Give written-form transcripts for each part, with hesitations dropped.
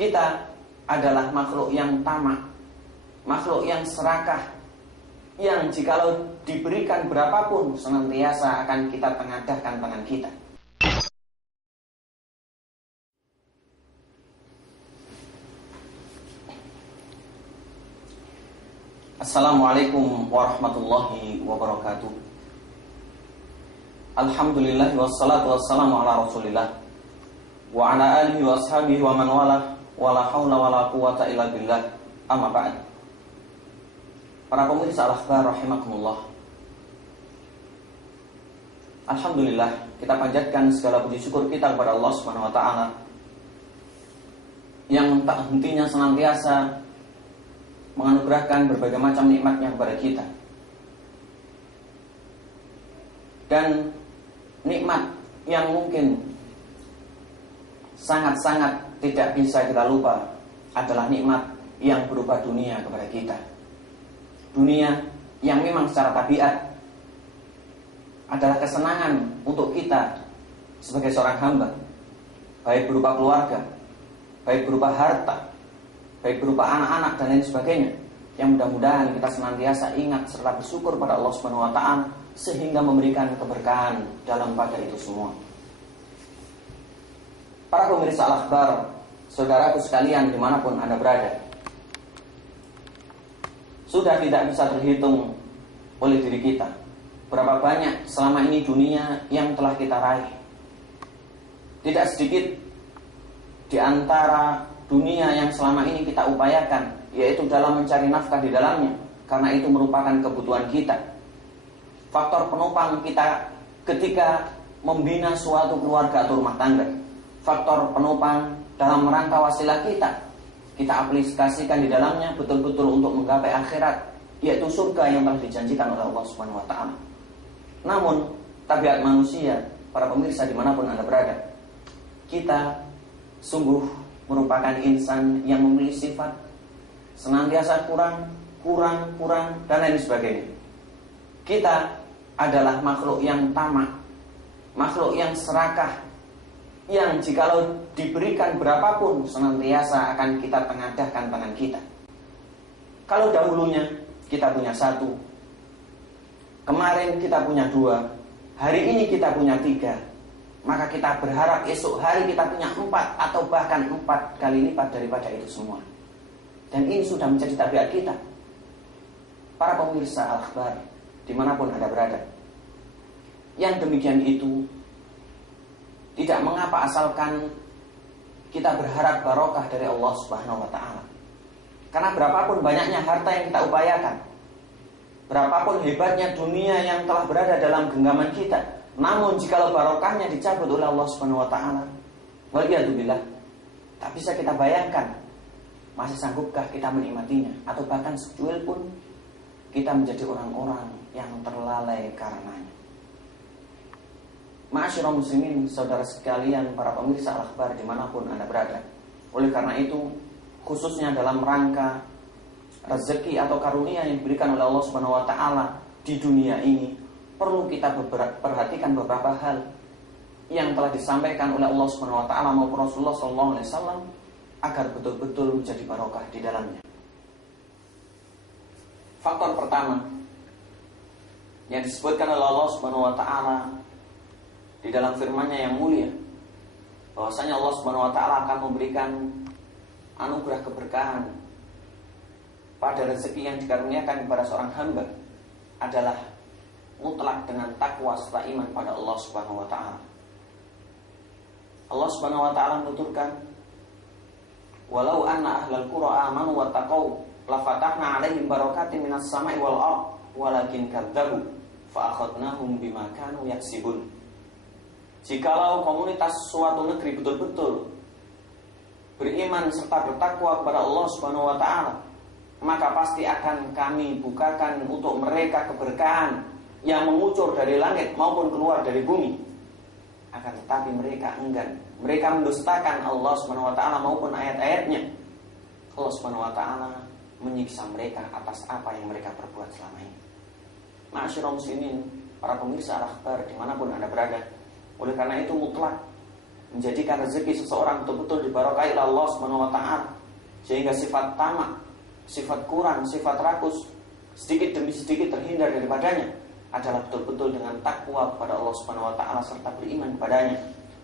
Kita adalah makhluk yang tamak, makhluk yang serakah, yang jikalau diberikan berapapun senantiasa akan kita tengadahkan tangan kita. Assalamualaikum warahmatullahi wabarakatuh. Alhamdulillah wassalatu wassalamu ala rasulillah wa ala alihi wa ashabihi wa man wala wala hawla wala quwata illa billah, amma ba'd. Para pemirsa al-akhbar rahimakumullah, alhamdulillah, kita panjatkan segala puji syukur kita kepada Allah Subhanahu wa taala yang tak hentinya senantiasa menganugerahkan berbagai macam nikmatnya kepada kita. Dan nikmat yang mungkin sangat-sangat tidak bisa kita lupa adalah nikmat yang berupa dunia kepada kita. Dunia yang memang secara tabiat adalah kesenangan untuk kita sebagai seorang hamba, baik berupa keluarga, baik berupa harta, baik berupa anak-anak dan lain sebagainya, yang mudah-mudahan kita senantiasa ingat serta bersyukur pada Allah Subhanahu wa taala sehingga memberikan keberkahan dalam pada itu semua. Para pemirsa al-akhbar, saudaraku sekalian dimanapun Anda berada, sudah tidak bisa terhitung oleh diri kita berapa banyak selama ini dunia yang telah kita raih. Tidak sedikit di antara dunia yang selama ini kita upayakan, yaitu dalam mencari nafkah di dalamnya, karena itu merupakan kebutuhan kita. Faktor penopang kita ketika membina suatu keluarga atau rumah tangga, faktor penopang dalam rangka wasilah kita aplikasikan di dalamnya betul-betul untuk menggapai akhirat, yaitu surga yang telah dijanjikan oleh Allah Subhanahu wa taala. Namun tabiat manusia, para pemirsa dimanapun Anda berada, kita sungguh merupakan insan yang memiliki sifat senantiasa kurang, dan lain sebagainya. Kita adalah makhluk yang tamak, makhluk yang serakah, yang jikalau diberikan berapapun senantiasa akan kita tengadahkan tangan kita. Kalau dahulunya kita punya satu, kemarin kita punya dua, hari ini kita punya tiga, maka kita berharap esok hari kita punya 4 atau bahkan 4 kali lipat daripada itu semua. Dan ini sudah menjadi tabiat kita. Para pemirsa al-akhbar dimanapun Anda berada, yang demikian itu tidak mengapa asalkan kita berharap barokah dari Allah Subhanahu wa taala. Karena berapapun banyaknya harta yang kita upayakan, berapapun hebatnya dunia yang telah berada dalam genggaman kita, namun jikalau barokahnya dicabut oleh Allah Subhanahu wa taala, waliyadzubillah, tak bisa kita bayangkan masih sanggupkah kita menikmatinya, atau bahkan secuil pun kita menjadi orang-orang yang terlalai karenanya. Ma'asyiral muslimin, saudara sekalian, para pemirsa al-akhbar dimanapun Anda berada, oleh karena itu, khususnya dalam rangka rezeki atau karunia yang diberikan oleh Allah Subhanahu wa taala di dunia ini, perlu kita perhatikan beberapa hal yang telah disampaikan oleh Allah Subhanahu wa taala maupun Rasulullah sallallahu alaihi wasallam agar betul-betul menjadi barokah di dalamnya. Faktor pertama yang disebutkan oleh Allah Subhanahu wa taala di dalam firman-Nya yang mulia, bahwasanya Allah Subhanahu wa taala akan memberikan anugerah keberkahan pada rezeki yang dikaruniakan kepada seorang hamba adalah mutlak dengan takwa serta iman pada Allah Subhanahu wa taala. Allah Subhanahu wa taala menuturkan, "Walau anna ahlal qura amanu wattaqau lafatahna 'alaihim barakatin minas sama'i wal ardh walakin kadzdzabu fa akhadnahum bima kanu yaksibun." Jikalau komunitas suatu negeri betul-betul beriman serta bertakwa kepada Allah Subhanahu wa taala, maka pasti akan kami bukakan untuk mereka keberkahan yang mengucur dari langit maupun keluar dari bumi. Akan tetapi mereka enggan, mereka mendustakan Allah Subhanahu wa taala maupun ayat-ayatnya. Allah Subhanahu wa taala menyiksa mereka atas apa yang mereka perbuat selama ini. Ma'asyiral muslimin, para pemirsa al-akhbar dimanapun Anda berada, oleh karena itu mutlak menjadikan rezeki seseorang betul-betul dibarokahi oleh Allah Subhanahu wa taala, sehingga sifat tamak, sifat kurang, sifat rakus sedikit demi sedikit terhindar daripadanya, adalah betul-betul dengan takwa kepada Allah Subhanahu wa taala serta beriman kepadanya.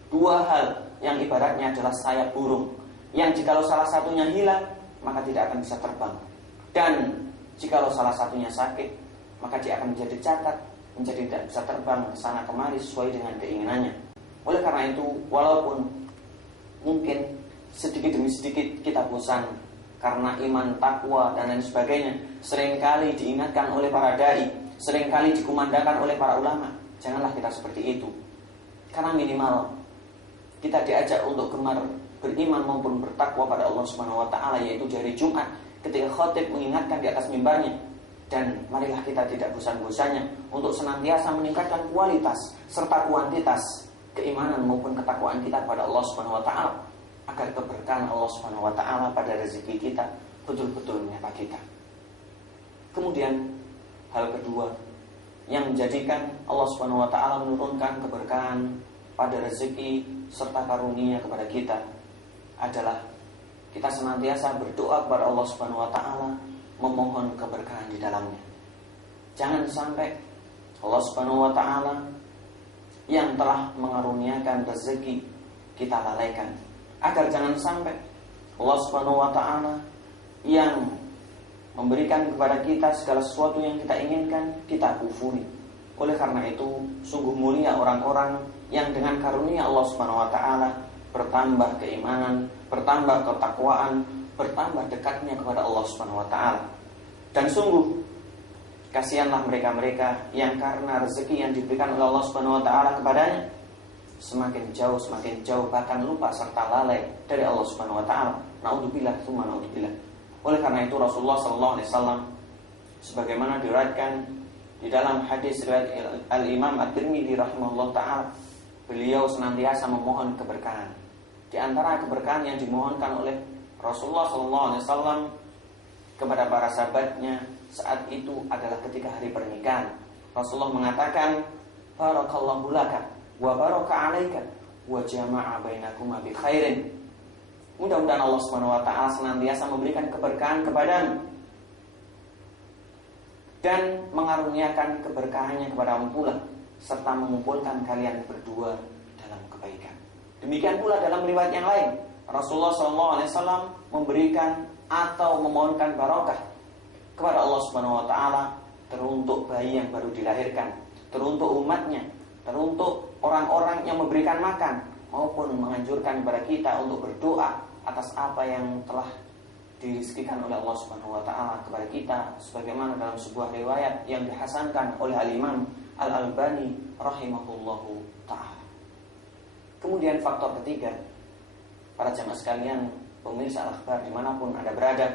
Dua hal yang ibaratnya adalah sayap burung, yang jikalau salah satunya hilang, maka tidak akan bisa terbang. Dan jikalau salah satunya sakit, maka dia akan menjadi cacat, menjadi tidak bisa terbang ke sana kemari sesuai dengan keinginannya. Oleh karena itu, walaupun mungkin sedikit demi sedikit kita bosan karena iman, takwa, dan lain sebagainya, seringkali diingatkan oleh para dai, seringkali dikumandangkan oleh para ulama, janganlah kita seperti itu. Karena minimal kita diajak untuk gemar beriman maupun bertakwa pada Allah Subhanahu wa taala, yaitu di hari Jumat ketika khatib mengingatkan di atas mimbarnya. Dan marilah kita tidak bosan-bosannya untuk senantiasa meningkatkan kualitas serta kuantitas keimanan maupun ketakwaan kita kepada Allah Subhanahu wa taala, agar keberkahan Allah Subhanahu wa taala pada rezeki kita betul-betul menyapa kita. Kemudian hal kedua yang menjadikan Allah Subhanahu wa taala menurunkan keberkahan pada rezeki serta karunia kepada kita adalah kita senantiasa berdoa kepada Allah Subhanahu wa taala, memohon keberkahan di dalamnya. Jangan sampai Allah Subhanahu wa taala yang telah mengaruniakan rezeki kita lalaikan. Agar jangan sampai Allah Subhanahu wa taala yang memberikan kepada kita segala sesuatu yang kita inginkan, kita kufuri. Oleh karena itu, sungguh mulia orang-orang yang dengan karunia Allah Subhanahu wa taala bertambah keimanan, bertambah ketakwaan, bertambah dekatnya kepada Allah Subhanahu wa taala. Dan sungguh kasihanlah mereka-mereka yang karena rezeki yang diberikan oleh Allah Subhanahu wa taala kepadanya semakin jauh bahkan lupa serta lalai dari Allah Subhanahu wa taala. Naudzubillah tsumma naudzubillah. Oleh karena itu Rasulullah sallallahu alaihi wasallam sebagaimana diriwayatkan di dalam hadis riwayat Al-Imam At-Tirmidzi rahimahullah taala, beliau senantiasa memohon keberkahan. Di antara keberkahan yang dimohonkan oleh Rasulullah sallallahu alaihi wasallam kepada para sahabatnya saat itu adalah ketika hari pernikahan. Rasulullah mengatakan, barakallahu laka wa baraka alaika wa jama'a bainakuma bi khairin. Mudah-mudahan Allah Subhanahu wa taala senantiasa memberikan keberkahan kepadamu dan mengaruniakan keberkahannya kepadamu pula, serta mengumpulkan kalian berdua dalam kebaikan. Demikian pula dalam riwayat yang lain, Rasulullah SAW memberikan atau memohonkan barokah kepada Allah Subhanahu wa taala teruntuk bayi yang baru dilahirkan, teruntuk umatnya, teruntuk orang-orang yang memberikan makan, maupun menganjurkan kepada kita untuk berdoa atas apa yang telah dirizkikan oleh Allah Subhanahu wa taala kepada kita, sebagaimana dalam sebuah riwayat yang dihasankan oleh Al-Imam Al-Albani rahimahullahu taala. Kemudian faktor ketiga, para jamaah sekalian, pemirsa Al-Akhbar dimanapun Anda berada,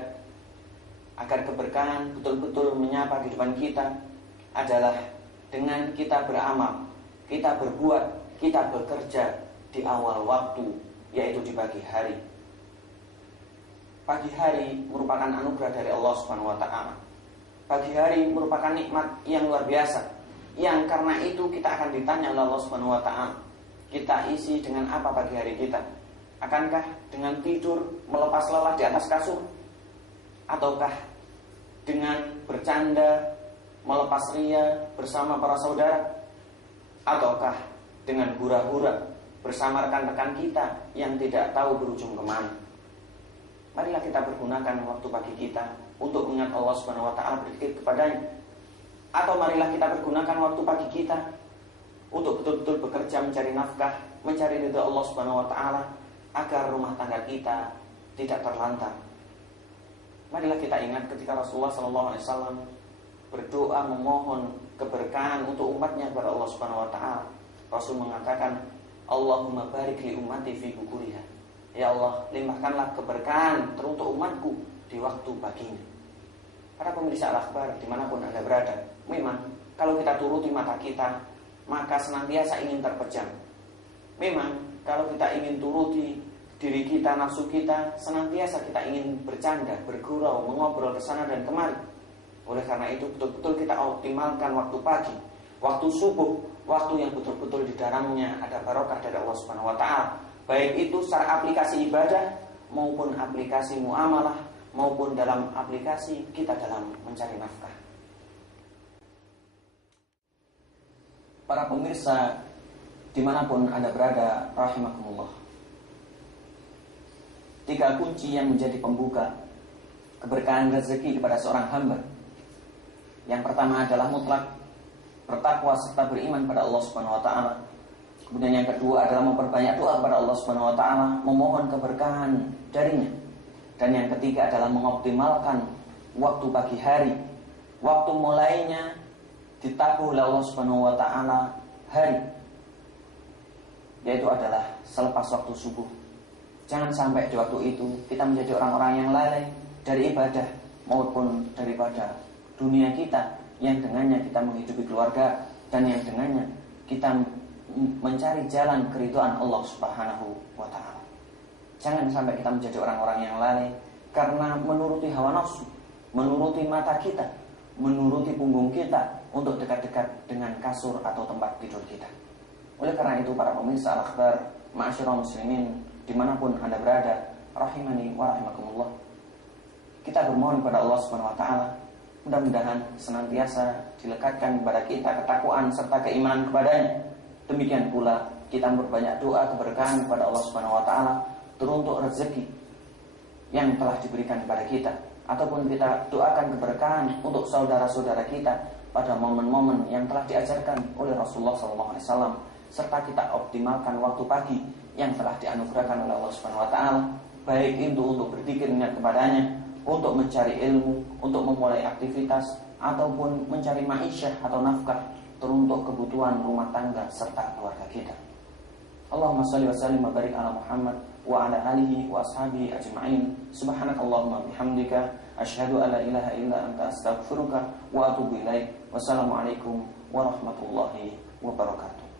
agar keberkahan betul-betul menyapa kehidupan kita adalah dengan kita beramal, kita berbuat, kita bekerja di awal waktu, yaitu di pagi hari. Pagi hari merupakan anugerah dari Allah Subhanahu wa taala. Pagi hari merupakan nikmat yang luar biasa, yang karena itu kita akan ditanya oleh Allah Subhanahu wa taala, kita isi dengan apa pagi hari kita? Akankah dengan tidur melepas lelah di atas kasur? Ataukah dengan bercanda, melepas ria bersama para saudara? Ataukah dengan hura-hura bersama rekan-rekan kita yang tidak tahu berujung kemana? Marilah kita pergunakan waktu pagi kita untuk mengingat Allah Subhanahu wa taala, berzikir kepadanya. Atau marilah kita pergunakan waktu pagi kita untuk betul-betul bekerja mencari nafkah, mencari ridha Allah Subhanahu wa taala, agar rumah tangga kita tidak terlantar. Marilah kita ingat ketika Rasulullah SAW berdoa memohon keberkahan untuk umatnya kepada Allah Subhanahu wa taala. Rasul mengatakan, Allahumma barik li ummati fi bukuriha. Ya Allah, limpahkanlah keberkahan teruntuk umatku di waktu paginya. Para pemirsa Al-Akhbar dimanapun Anda berada, memang kalau kita turuti mata kita, maka senantiasa ingin terpejam. Memang kalau kita ingin turuti diri kita, nafsu kita, senantiasa kita ingin bercanda, bergurau, mengobrol kesana dan kemari. Oleh karena itu betul-betul kita optimalkan waktu pagi, waktu subuh, waktu yang betul-betul di dalamnya ada barokah dari Allah Subhanahu wa taala. baik itu secara aplikasi ibadah maupun aplikasi muamalah maupun dalam aplikasi kita dalam mencari nafkah. Para pemirsa dimanapun Anda berada, rahimakumullah, 3 kunci yang menjadi pembuka keberkahan rezeki kepada seorang hamba. Yang pertama adalah mutlak bertakwa serta beriman pada Allah Subhanahu wa taala. Kemudian yang kedua adalah memperbanyak doa kepada Allah Subhanahu wa taala, memohon keberkahan darinya. Dan yang ketiga adalah mengoptimalkan waktu pagi hari. Waktu mulainya ditabuh oleh Allah Subhanahu wa taala hari, yaitu adalah selepas waktu subuh. Jangan sampai di waktu itu kita menjadi orang-orang yang lalai dari ibadah maupun daripada dunia kita, yang dengannya kita menghidupi keluarga dan yang dengannya kita mencari jalan keridhaan Allah Subhanahu wa taala. Jangan sampai kita menjadi orang-orang yang lalai karena menuruti hawa nafsu, menuruti mata kita, menuruti punggung kita untuk dekat-dekat dengan kasur atau tempat tidur kita. Oleh karena itu para pemirsa al-akhbar, ma'asyiral muslimin dimanapun Anda berada, rahimani wa rahimakumullah, kita bermohon kepada Allah Subhanahu wa taala, mudah-mudahan senantiasa dilekatkan kepada kita ketakwaan serta keimanan kepadanya. Demikian pula kita berbanyak doa keberkahan kepada Allah Subhanahu wa taala teruntuk rezeki yang telah diberikan kepada kita, ataupun kita doakan keberkahan untuk saudara-saudara kita pada momen-momen yang telah diajarkan oleh Rasulullah SAW, serta kita optimalkan waktu pagi yang telah dianugerahkan oleh Allah Subhanahu wa taala, baik itu untuk berzikir kepadanya, untuk mencari ilmu, untuk memulai aktivitas, ataupun mencari ma'isyah atau nafkah teruntuk kebutuhan rumah tangga serta keluarga kita. Allahumma shalli wa sallim wa barik ala Muhammad wa ala alihi wa ashabihi ajma'in. Subhanakallahumma bihamdika asyhadu an la ilaha illa anta astaghfiruka wa atubu ilaik. Wassalamualaikum warahmatullahi wabarakatuh.